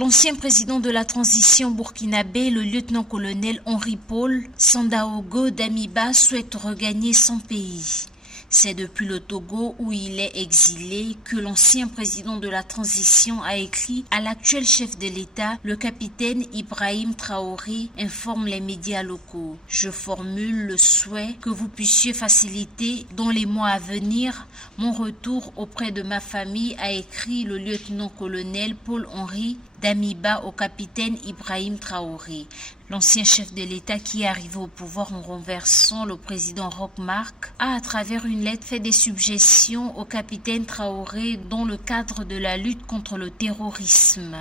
L'ancien président de la transition burkinabé, le lieutenant-colonel Henri-Paul Sandaogo Damiba, souhaite regagner son pays. C'est depuis le Togo où il est exilé que l'ancien président de la transition a écrit à l'actuel chef de l'État, le capitaine Ibrahim Traoré, informe les médias locaux. Je formule le souhait que vous puissiez faciliter dans les mois à venir mon retour auprès de ma famille, a écrit le lieutenant-colonel Paul-Henri Damiba au capitaine Ibrahim Traoré. L'ancien chef de l'État qui est arrivé au pouvoir en renversant le président Roch Marc a, à travers une lettre, fait des suggestions au capitaine Traoré dans le cadre de la lutte contre le terrorisme.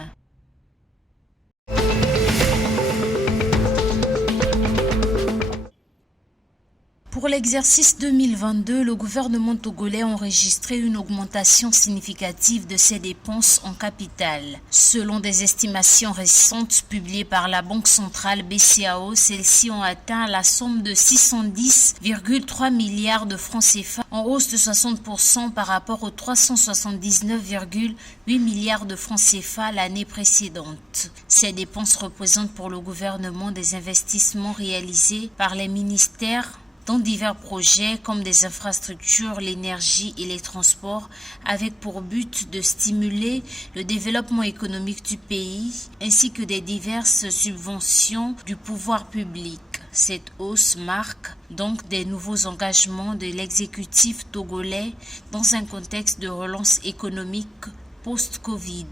Pour l'exercice 2022, le gouvernement togolais a enregistré une augmentation significative de ses dépenses en capital. Selon des estimations récentes publiées par la Banque centrale BCAO, celles-ci ont atteint la somme de 610,3 milliards de francs CFA, en hausse de 60% par rapport aux 379,8 milliards de francs CFA l'année précédente. Ces dépenses représentent pour le gouvernement des investissements réalisés par les ministères dans divers projets comme des infrastructures, l'énergie et les transports, avec pour but de stimuler le développement économique du pays, ainsi que des diverses subventions du pouvoir public. Cette hausse marque donc des nouveaux engagements de l'exécutif togolais dans un contexte de relance économique post-Covid.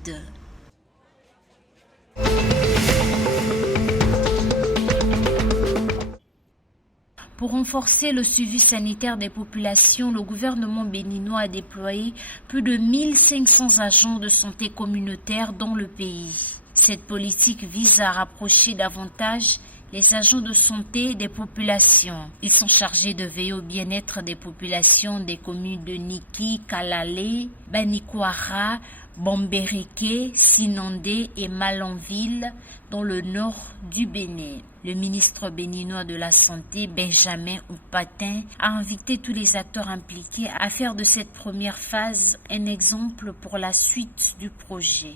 Pour renforcer le suivi sanitaire des populations, le gouvernement béninois a déployé plus de 1500 agents de santé communautaire dans le pays. Cette politique vise à rapprocher davantage les agents de santé des populations. Ils sont chargés de veiller au bien-être des populations des communes de Niki, Kalale, Banikwara, Bambereke, Sinandé et Malanville dans le nord du Bénin. Le ministre béninois de la Santé, Benjamin Oupatin, a invité tous les acteurs impliqués à faire de cette première phase un exemple pour la suite du projet.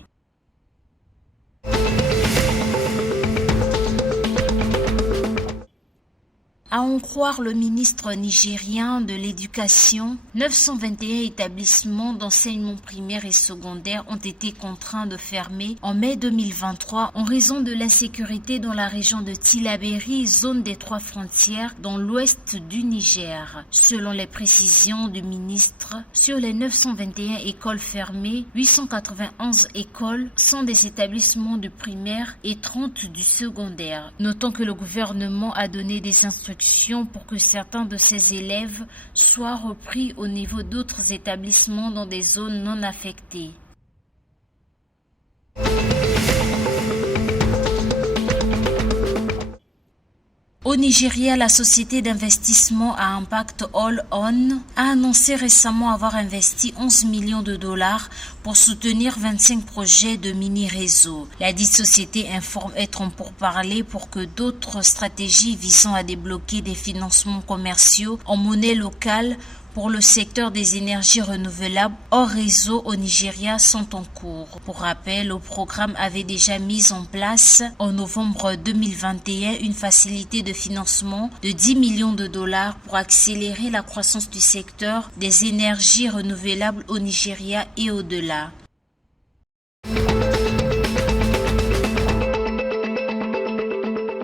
À en croire le ministre nigérien de l'Éducation, 921 établissements d'enseignement primaire et secondaire ont été contraints de fermer en mai 2023 en raison de l'insécurité dans la région de Tillabéri, zone des trois frontières dans l'ouest du Niger. Selon les précisions du ministre, sur les 921 écoles fermées, 891 écoles sont des établissements du primaire et 30 du secondaire. Notons que le gouvernement a donné des instructions pour que certains de ces élèves soient repris au niveau d'autres établissements dans des zones non affectées. Au Nigeria, la société d'investissement à impact All On a annoncé récemment avoir investi 11 millions de dollars pour soutenir 25 projets de mini-réseaux. La dite société informe être en pourparlers pour que d'autres stratégies visant à débloquer des financements commerciaux en monnaie locale pour le secteur des énergies renouvelables hors réseau au Nigeria sont en cours. Pour rappel, le programme avait déjà mis en place en novembre 2021 une facilité de financement de 10 millions de dollars pour accélérer la croissance du secteur des énergies renouvelables au Nigeria et au-delà.